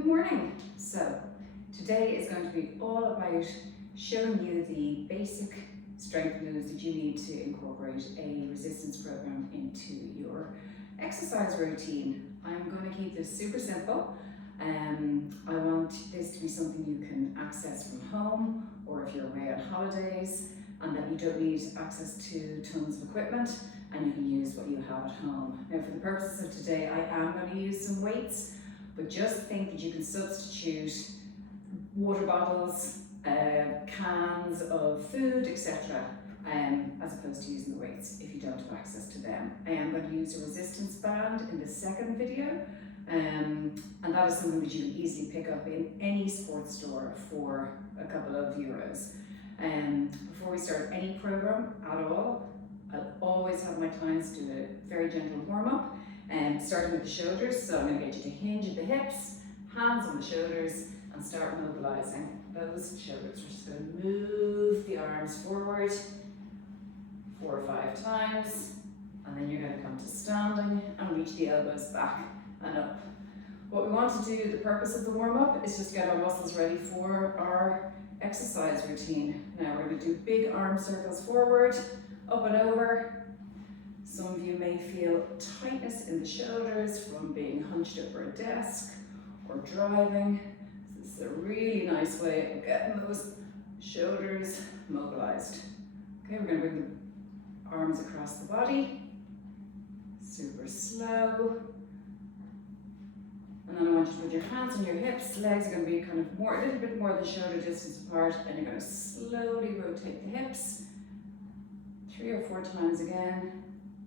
Good morning. So today is going to be all about showing you the basic strength moves that you need to incorporate a resistance program into your exercise routine. I'm going to keep this super simple. I want this to be something you can access from home, or if you're away on holidays and that you don't need access to tons of equipment, and you can use what you have at home. Now, for the purposes of today, I am going to use some weights, but just think that you can substitute water bottles, cans of food, etc., as opposed to using the weights if you don't have access to them. I am going to use a resistance band in the second video, and that is something that you can easily pick up in any sports store for a couple of euros. Before we start any program at all, I'll always have my clients do a very gentle warm-up, starting with the shoulders. So I'm going to get you to hinge at the hips, hands on the shoulders, and start mobilizing those shoulders. We're just going to move the arms forward 4 or 5 times, and then you're going to come to standing and reach the elbows back and up. What we want to do, the purpose of the warm-up, is just get our muscles ready for our exercise routine. Now we're going to do big arm circles forward, up and over. Some of you may feel tightness in the shoulders from being hunched over a desk or driving. This is a really nice way of getting those shoulders mobilized. Okay, we're going to bring the arms across the body, super slow. And then I want you to put your hands on your hips. Legs are going to be kind of a little bit more than shoulder distance apart, and you're going to slowly rotate the hips 3 or 4 times again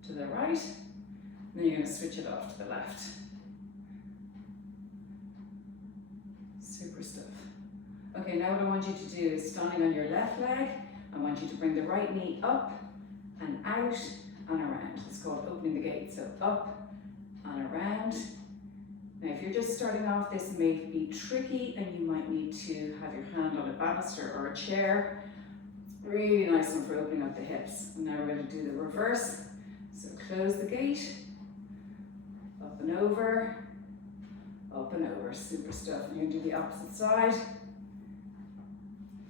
to the right, and then you're going to switch it off to the left. Super stuff. Okay, now what I want you to do is, standing on your left leg, I want you to bring the right knee up and out and around. It's called opening the gate. So up and around. Now if you're just starting off, this may be tricky and you might need to have your hand on a banister or a chair. Really nice one for opening up the hips. And now we're going to do the reverse. So close the gate, up and over, super stuff. And you're going to do the opposite side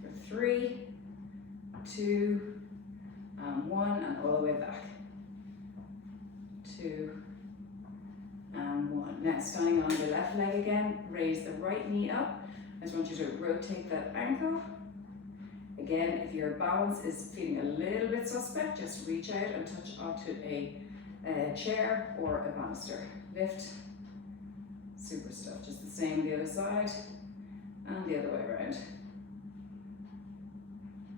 for 3, 2, and 1, and all the way back. 2, and 1. Now standing on the left leg again, raise the right knee up. I just want you to rotate that ankle. Again, if your balance is feeling a little bit suspect, just reach out and touch onto a chair or a banister. Lift, super stuff. Just the same the other side and the other way around.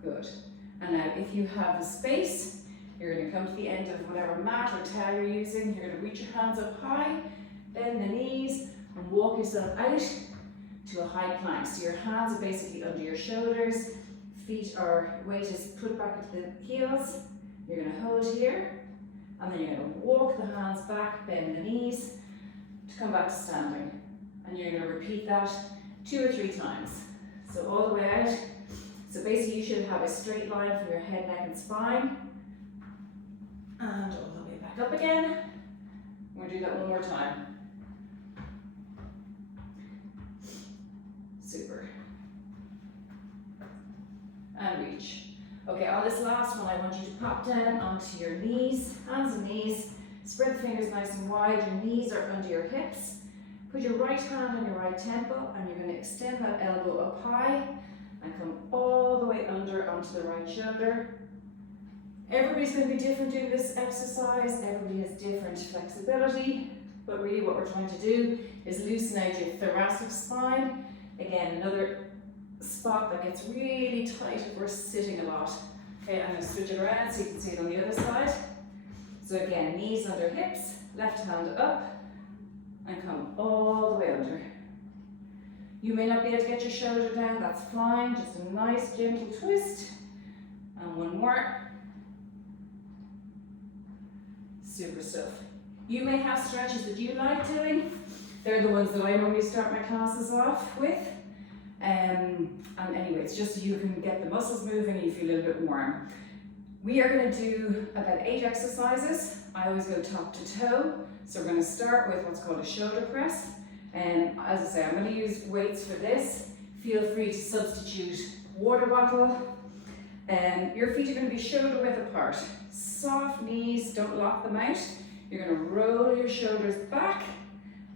Good. And now if you have a space, you're going to come to the end of whatever mat or towel you're using. You're going to reach your hands up high, bend the knees, and walk yourself out to a high plank. So your hands are basically under your shoulders. Feet are, weight is put back into the heels. You're going to hold here, and then you're going to walk the hands back, bend the knees to come back to standing. And you're going to repeat that 2 or 3 times. So all the way out. So basically you should have a straight line from your head, neck and spine. And all the way back up again. We're going to do that one more time. Super. And reach. Okay, on this last one, I want you to pop down onto your knees, hands and knees. Spread the fingers nice and wide. Your knees are under your hips. Put your right hand on your right temple, and you're going to extend that elbow up high and come all the way under onto the right shoulder. Everybody's going to be different doing this exercise. Everybody has different flexibility, but really what we're trying to do is loosen out your thoracic spine. Again, another spot that gets really tight if we're sitting a lot. Okay, I'm going to switch it around so you can see it on the other side. So again, knees under hips, left hand up, and come all the way under. You may not be able to get your shoulder down, that's fine. Just a nice gentle twist. And one more. Super stuff. You may have stretches that you like doing. They're the ones that I normally start my classes off with. And anyway, it's just so you can get the muscles moving and you feel a little bit warm. We are going to do about 8 exercises. I always go top to toe. So we're going to start with what's called a shoulder press. As I say, I'm going to use weights for this. Feel free to substitute water bottle. Your feet are going to be shoulder width apart. Soft knees, don't lock them out. You're going to roll your shoulders back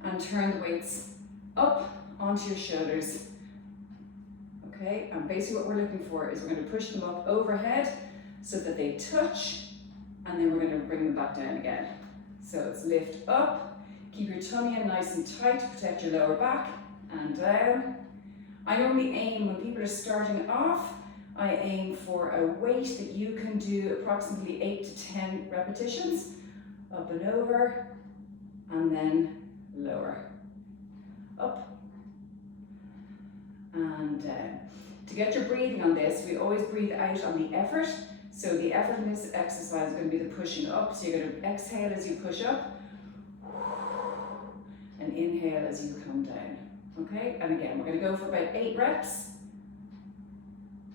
and turn the weights up onto your shoulders. Okay, and basically what we're looking for is we're going to push them up overhead so that they touch, and then we're going to bring them back down again. So it's lift up, keep your tummy in nice and tight to protect your lower back, and down. I normally aim, when people are starting off, I aim for a weight that you can do approximately 8 to 10 repetitions, up and over, and then lower, up and down. To get your breathing on this, we always breathe out on the effort. So the effort in this exercise is going to be the pushing up. So you're going to exhale as you push up and inhale as you come down. Okay, and again, we're going to go for about 8 reps.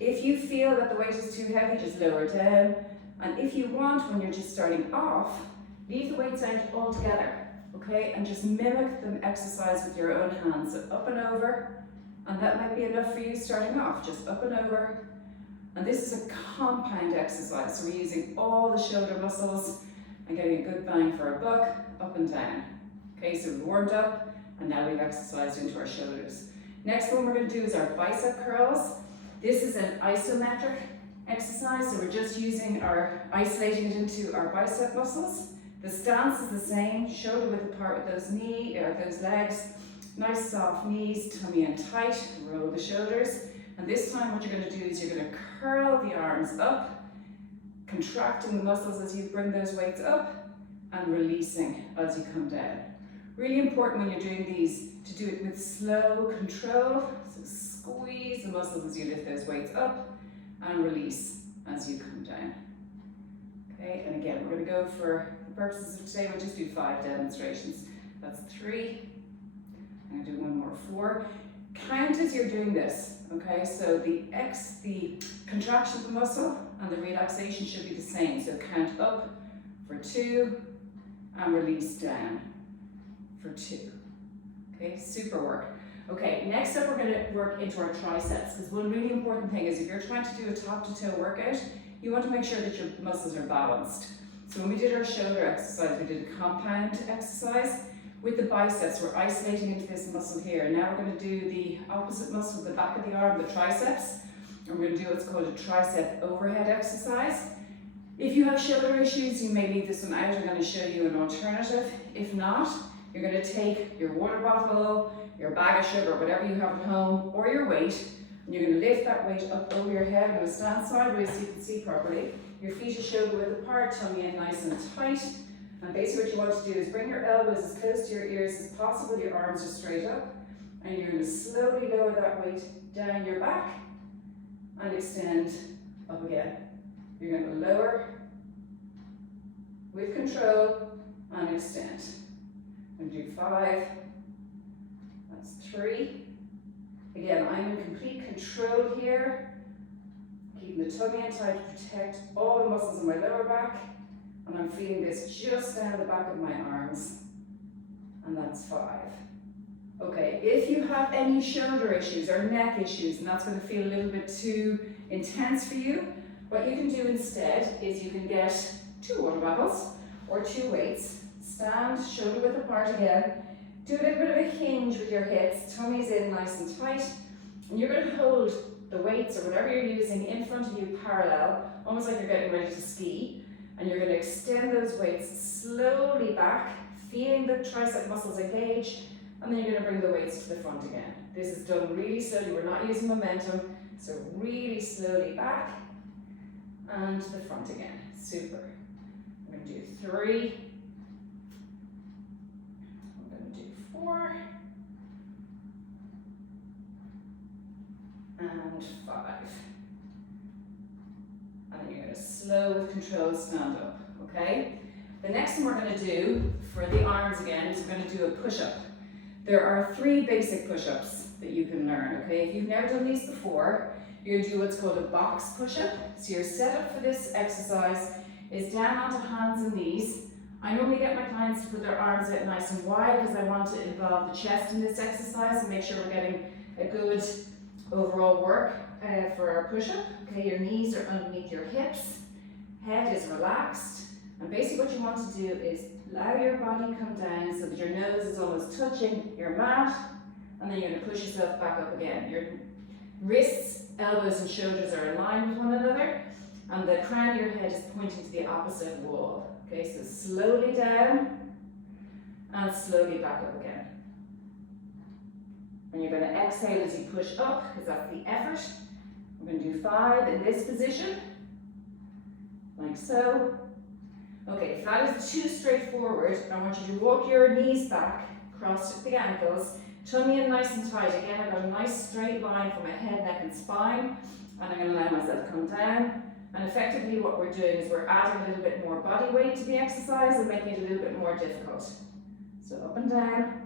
If you feel that the weight is too heavy, just lower it down. And if you want, when you're just starting off, leave the weights out altogether, okay? And just mimic the exercise with your own hands. So up and over, and that might be enough for you starting off, just up and over. And this is a compound exercise, so we're using all the shoulder muscles and getting a good bang for our buck, up and down. Okay, so we've warmed up, and now we've exercised into our shoulders. Next one we're going to do is our bicep curls. This is an isometric exercise, so we're just isolating it into our bicep muscles. The stance is the same, shoulder width apart with those legs, nice soft knees, tummy in tight, roll the shoulders. And this time what you're going to do is you're going to curl the arms up, contracting the muscles as you bring those weights up, and releasing as you come down. Really important when you're doing these to do it with slow control. So squeeze the muscles as you lift those weights up and release as you come down. Okay, and again, we're going to go for the purposes of today, we'll just do 5 demonstrations. That's 3. I'm going to do one more, 4. Count as you're doing this, okay? So the contraction of the muscle and the relaxation should be the same. So count up for 2 and release down for 2. Okay, super work. Okay, next up we're going to work into our triceps, because one really important thing is if you're trying to do a top to toe workout, you want to make sure that your muscles are balanced. So when we did our shoulder exercise, we did a compound exercise. With the biceps, we're isolating into this muscle here. Now we're going to do the opposite muscle, the back of the arm, the triceps. And we're going to do what's called a tricep overhead exercise. If you have shoulder issues, you may leave this one out. I'm going to show you an alternative. If not, you're going to take your water bottle, your bag of sugar, whatever you have at home, or your weight, and you're going to lift that weight up over your head. I'm going to stand sideways so you can see properly. Your feet are shoulder width apart, tummy in nice and tight. And basically what you want to do is bring your elbows as close to your ears as possible, your arms are straight up, and you're going to slowly lower that weight down your back and extend up again. You're going to lower with control and extend. I'm going to do 5, that's 3. Again, I'm in complete control here, keeping the tummy in tight to protect all the muscles in my lower back. And I'm feeling this just down the back of my arms, and that's 5. Okay, if you have any shoulder issues or neck issues, and that's going to feel a little bit too intense for you, what you can do instead is you can get 2 water bottles or 2 weights, stand shoulder width apart again, do a little bit of a hinge with your hips, tummy's in nice and tight, and you're going to hold the weights or whatever you're using in front of you parallel, almost like you're getting ready to ski. And you're going to extend those weights slowly back, feeling the tricep muscles engage, and then you're going to bring the weights to the front again. This is done really slowly, we're not using momentum, so really slowly back and to the front again. Super. I'm going to do 3. I'm going to do 4. And 5. And you're going to slow with control stand up, okay? The next one we're going to do for the arms again is we're going to do a push-up. There are 3 basic push-ups that you can learn, okay? If you've never done these before, you're going to do what's called a box push-up. So your setup for this exercise is down onto hands and knees, I normally get my clients to put their arms out nice and wide because I want to involve the chest in this exercise and make sure we're getting a good overall work for our push-up. Okay, your knees are underneath your hips, head is relaxed, and basically what you want to do is allow your body come down so that your nose is almost touching your mat, and then you're going to push yourself back up again. Your wrists, elbows and shoulders are aligned with one another, and the crown of your head is pointing to the opposite wall. Okay, so slowly down and slowly back up again. And you're going to exhale as you push up, because that's the effort. We're going to do 5 in this position, like so. Okay, if that is too straightforward, I want you to walk your knees back, cross the ankles, tummy in nice and tight. Again, I've got a nice straight line from my head, neck and spine, and I'm going to allow myself to come down. And effectively what we're doing is we're adding a little bit more body weight to the exercise and making it a little bit more difficult. So up and down.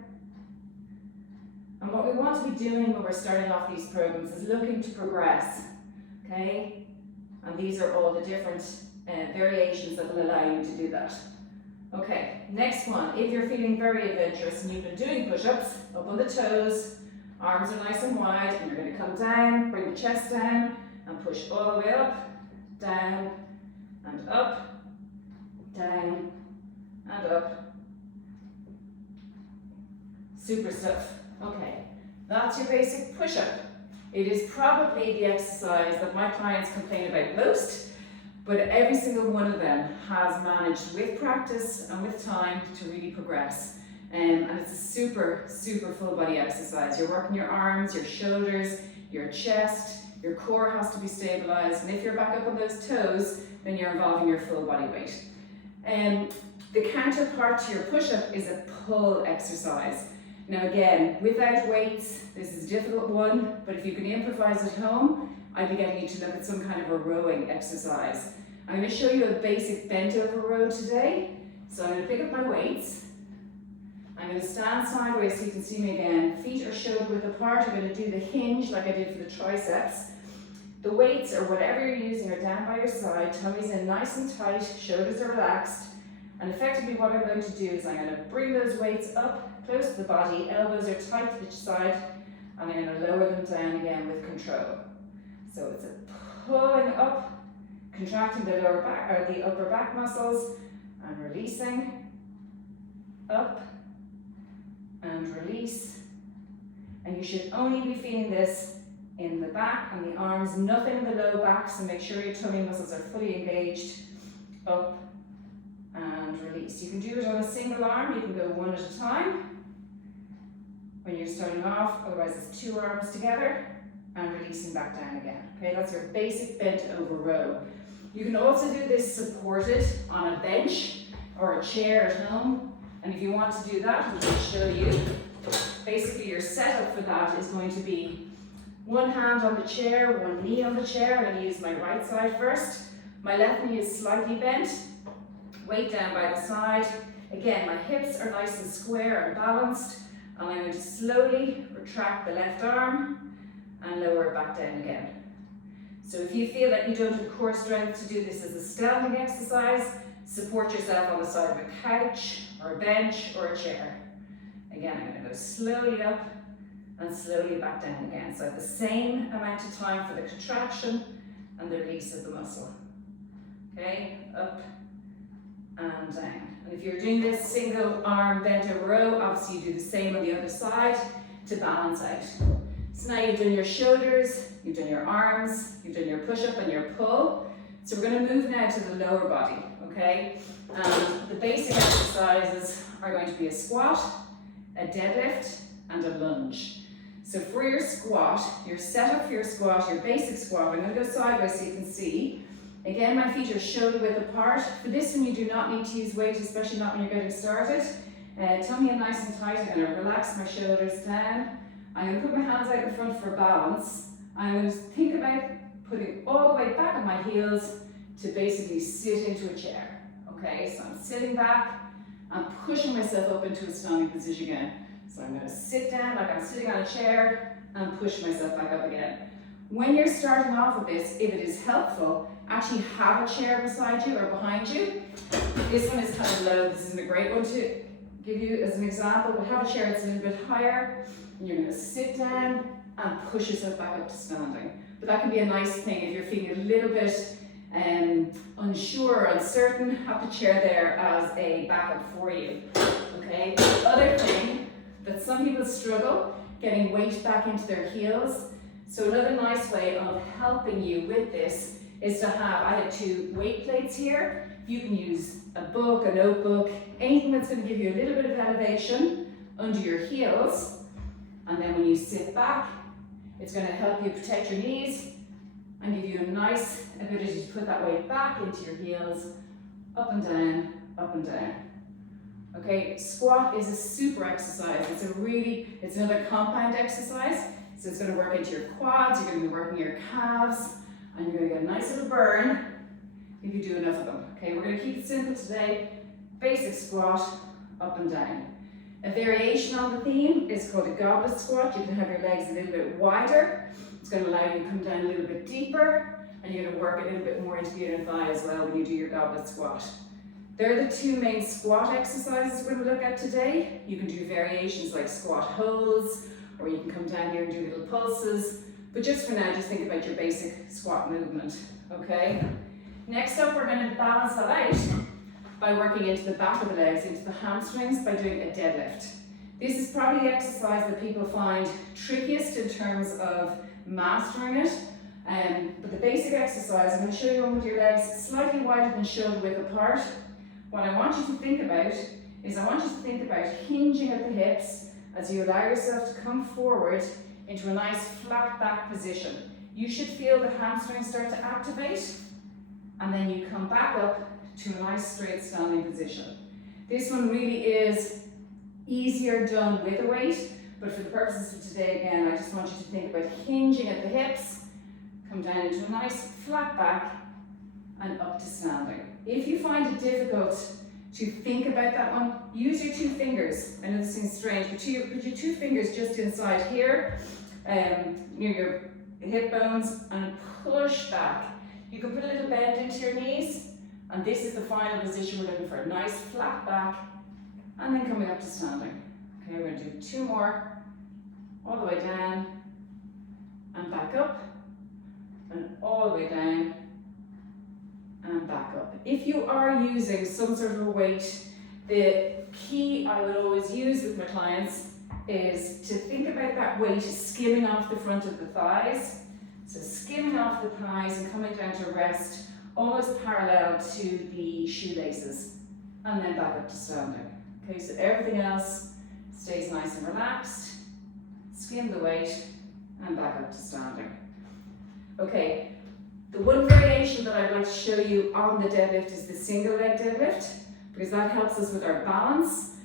And what we want to be doing when we're starting off these programs is looking to progress, okay? And these are all the different variations that will allow you to do that. Okay, next one. If you're feeling very adventurous and you've been doing push-ups, up on the toes, arms are nice and wide, and you're going to come down, bring the chest down, and push all the way up, down, and up, down, and up. Super stuff. Okay, that's your basic push-up. It is probably the exercise that my clients complain about most, but every single one of them has managed with practice and with time to really progress. And it's a super, super full body exercise. You're working your arms, your shoulders, your chest, your core has to be stabilized. And if you're back up on those toes, then you're involving your full body weight. The counterpart to your push-up is a pull exercise. Now again, without weights, this is a difficult one, but if you can improvise at home, I'd be getting you to look at some kind of a rowing exercise. I'm going to show you a basic bent over row today. So I'm going to pick up my weights. I'm going to stand sideways so you can see me again. Feet are shoulder width apart. I'm going to do the hinge like I did for the triceps. The weights or whatever you're using are down by your side. Tummy's in nice and tight. Shoulders are relaxed. And effectively what I'm going to do is I'm going to bring those weights up close to the body. Elbows are tight to each side. And I'm going to lower them down again with control. So it's a pulling up, contracting the lower back or the upper back muscles, and releasing, up, and release. And you should only be feeling this in the back and the arms, nothing in the low back, so make sure your tummy muscles are fully engaged. Up and release. You can do it on a single arm, you can go one at a time when you're starting off, otherwise it's 2 arms together and releasing back down again. Okay, that's your basic bent over row. You can also do this supported on a bench or a chair at home, and if you want to do that, I'm going to show you. Basically your setup for that is going to be one hand on the chair, one knee on the chair. I'm going to use my right side first. My left knee is slightly bent, weight down by the side. Again, my hips are nice and square and balanced. And I'm going to slowly retract the left arm and lower it back down again. So if you feel that you don't have core strength to do this as a standing exercise, support yourself on the side of a couch or a bench or a chair. Again, I'm going to go slowly up and slowly back down again. So I have the same amount of time for the contraction and the release of the muscle. Okay, up and down. And if you're doing this single arm bent over row, obviously you do the same on the other side to balance out. So now you've done your shoulders, you've done your arms, you've done your push-up and your pull. So we're going to move now to the lower body, okay? The basic exercises are going to be a squat, a deadlift, and a lunge. So for your squat, your setup for your squat, your basic squat, I'm going to go sideways so you can see. Again, my feet are shoulder width apart. For this one, you do not need to use weight, especially not when you're getting started. Tummy in nice and tight. I'm going to relax my shoulders down. I'm going to put my hands out in front for balance. I'm going to think about putting all the way back on my heels to basically sit into a chair. Okay, so I'm sitting back. I'm pushing myself up into a standing position again. So I'm going to sit down like I'm sitting on a chair and push myself back up again. When you're starting off with this, if it is helpful, actually have a chair beside you or behind you. This one is kind of low. This isn't a great one to give you as an example, but have a chair that's a little bit higher. And you're going to sit down and push yourself back up to standing. But that can be a nice thing if you're feeling a little bit unsure or uncertain. Have the chair there as a backup for you. Okay. The other thing that some people struggle getting weight back into their heels. So another nice way of helping you with this is to have, I have 2 weight plates here. You can use a book, a notebook, anything that's going to give you a little bit of elevation under your heels. And then when you sit back, it's going to help you protect your knees and give you a nice ability to put that weight back into your heels, up and down, up and down. Okay, squat is a super exercise. It's another compound exercise. So it's going to work into your quads, you're going to be working your calves, and you're going to get a nice little burn if you do enough of them. Okay, we're going to keep it simple today. Basic squat, up and down. A variation on the theme is called a goblet squat. You can have your legs a little bit wider. It's going to allow you to come down a little bit deeper, and you're going to work a little bit more into the inner thigh as well when you do your goblet squat. They're the 2 main squat exercises we're going to look at today. You can do variations like squat holds, or you can come down here and do little pulses. But just for now, just think about your basic squat movement, okay? Next up, we're going to balance that out by working into the back of the legs, into the hamstrings, by doing a deadlift. This is probably the exercise that people find trickiest in terms of mastering it. But the basic exercise, I'm going to show you one with your legs slightly wider than shoulder width apart. What I want you to think about is hinging at the hips as you allow yourself to come forward into a nice flat back position. You should feel the hamstrings start to activate, and then you come back up to a nice straight standing position. This one really is easier done with a weight, but for the purposes of today, again, I just want you to think about hinging at the hips, come down into a nice flat back, and up to standing. If you find it difficult to think about that one, use your 2 fingers. I know this seems strange, but put your 2 fingers just inside here, near your hip bones, and push back. You can put a little bend into your knees, and this is the final position we're looking for. A nice flat back, and then coming up to standing. Okay, we're going to do 2 more, all the way down, and back up, and all the way down, and back up. If you are using some sort of a weight, the key I would always use with my clients is to think about that weight skimming off the front of the thighs. So skimming off the thighs and coming down to rest, almost parallel to the shoelaces, and then back up to standing. Okay, so everything else stays nice and relaxed. Skim the weight, and back up to standing. Okay. The one variation that I'd like to show you on the deadlift is the single leg deadlift, because that helps us with our balance,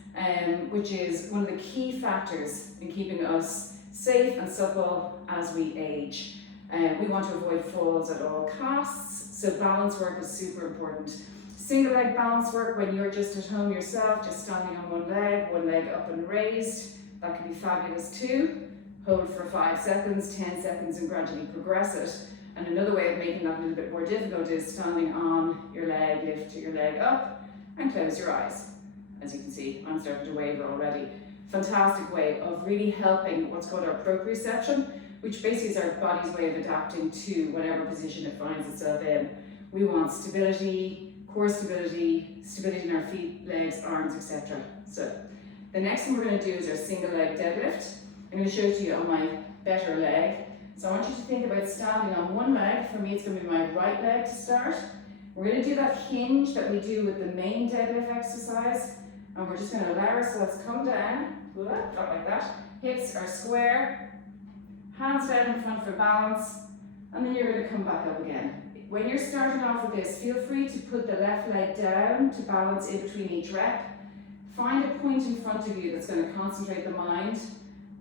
which is one of the key factors in keeping us safe and supple as we age. We want to avoid falls at all costs, so balance work is super important. Single leg balance work, when you're just at home yourself, just standing on one leg up and raised, that can be fabulous too. Hold for 5 seconds, 10 seconds, and gradually progress it. And another way of making that a little bit more difficult is standing on your leg, lift your leg up, and close your eyes. As you can see, I'm starting to waver already. Fantastic way of really helping what's called our proprioception, which basically is our body's way of adapting to whatever position it finds itself in. We want stability, core stability, stability in our feet, legs, arms, etc. So the next one we're going to do is our single leg deadlift. I'm going to show it to you on my better leg. So I want you to think about standing on one leg. For me, it's going to be my right leg to start. We're going to do that hinge that we do with the main deadlift exercise. And we're just going to allow ourselves to come down, not like that. Hips are square, hands down in front for balance, and then you're going to come back up again. When you're starting off with this, feel free to put the left leg down to balance in between each rep. Find a point in front of you that's going to concentrate the mind,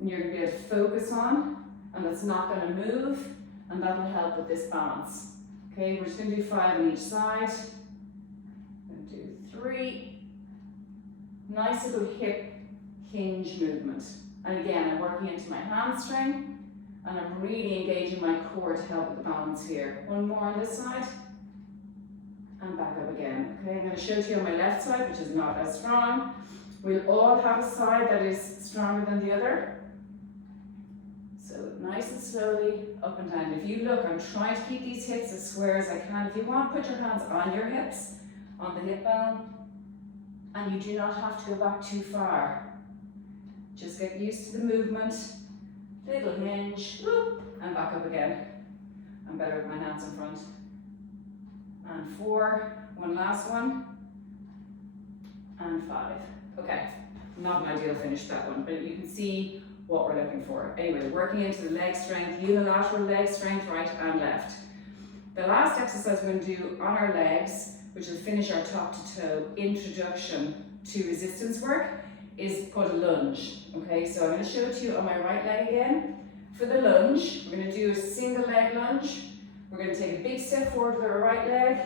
and you're going to be able to focus on, and that's not going to move, and that will help with this balance. Okay, we're just going to do 5 on each side. I'm going to do 3. Nice little hip hinge movement. And again, I'm working into my hamstring, And I'm really engaging my core to help with the balance here. One more on this side. And back up again. Okay, I'm going to show it to you on my left side, which is not as strong. We'll all have a side that is stronger than the other. So nice and slowly up and down. If you look, I'm trying to keep these hips as square as I can. If you want, put your hands on your hips, on the hip bone, and you do not have to go back too far. Just get used to the movement. Little hinge, whoop, and back up again. I'm better with my hands in front. And 4, one last one, and 5. Okay, not an ideal finish that one, but you can see what we're looking for. Anyway, working into the leg strength, unilateral leg strength, right and left. The last exercise we're going to do on our legs, which will finish our top to toe introduction to resistance work, is called a lunge. Okay, so I'm going to show it to you on my right leg again. For the lunge, we're going to do a single leg lunge. We're going to take a big step forward with our right leg.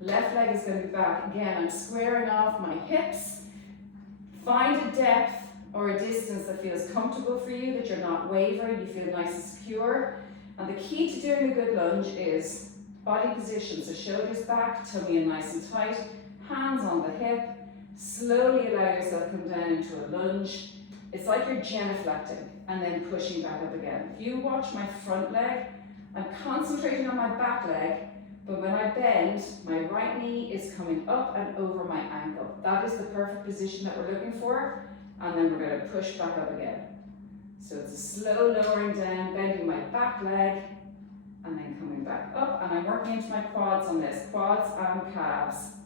Left leg is going to be back. Again, I'm squaring off my hips. Find a depth or a distance that feels comfortable for you, that you're not wavering, you feel nice and secure. And the key to doing a good lunge is body position. So shoulders back, tummy in nice and tight, hands on the hip. Slowly allow yourself to come down into a lunge. It's like you're genuflecting and then pushing back up again. If you watch my front leg, I'm concentrating on my back leg, but when I bend, my right knee is coming up and over my ankle. That is the perfect position that we're looking for, and then we're going to push back up again. So it's a slow lowering down, bending my back leg, and then coming back up, and I'm working into my quads on this, quads and calves.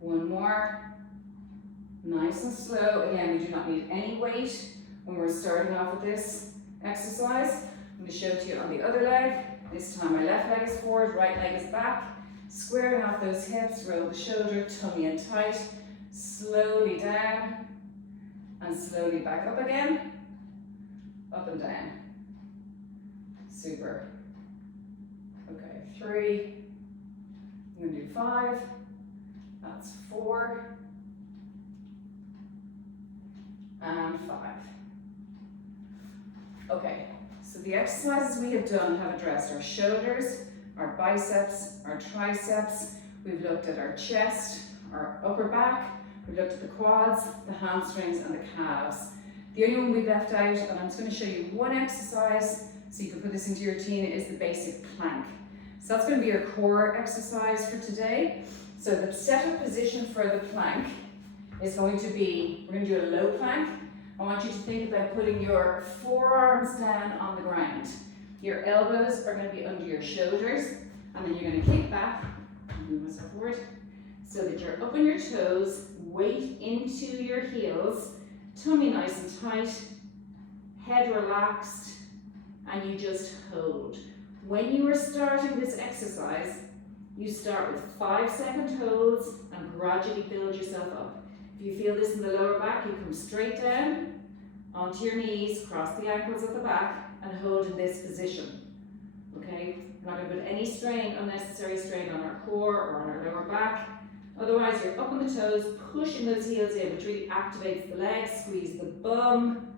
One more, nice and slow. Again, we do not need any weight when we're starting off with this exercise. I'm going to show it to you on the other leg. This time my left leg is forward, right leg is back. Squaring off those hips, roll the shoulder, tummy in tight. Slowly down and slowly back up again. Up and down. Super. Okay, 3. I'm going to do 5. That's 4. And 5. Okay. So the exercises we have done have addressed our shoulders, our biceps, our triceps. We've looked at our chest, our upper back. We've looked at the quads, the hamstrings, and the calves. The only one we've left out, and I'm just going to show you one exercise so you can put this into your routine, is the basic plank. So that's going to be your core exercise for today. So the setup position for the plank is going to be, we're going to do a low plank. I want you to think about putting your forearms down on the ground. Your elbows are going to be under your shoulders, and then you're going to kick back, move myself forward, so that you're up on your toes, weight into your heels, tummy nice and tight, head relaxed, and you just hold. When you are starting this exercise, you start with 5-second holds and gradually build yourself up. If you feel this in the lower back, you come straight down onto your knees, cross the ankles at the back, and hold in this position. Okay? We're not going to put any strain, unnecessary strain on our core or on our lower back. Otherwise, you're up on the toes, pushing those heels in, which really activates the legs, squeeze the bum,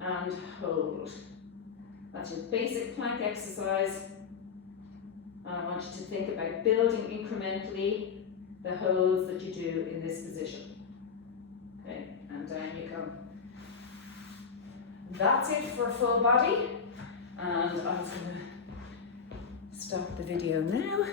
and hold. That's your basic plank exercise. And I want you to think about building incrementally the holds that you do in this position. Okay, and down you come. That's it for full body. And I'm just going to stop the video now.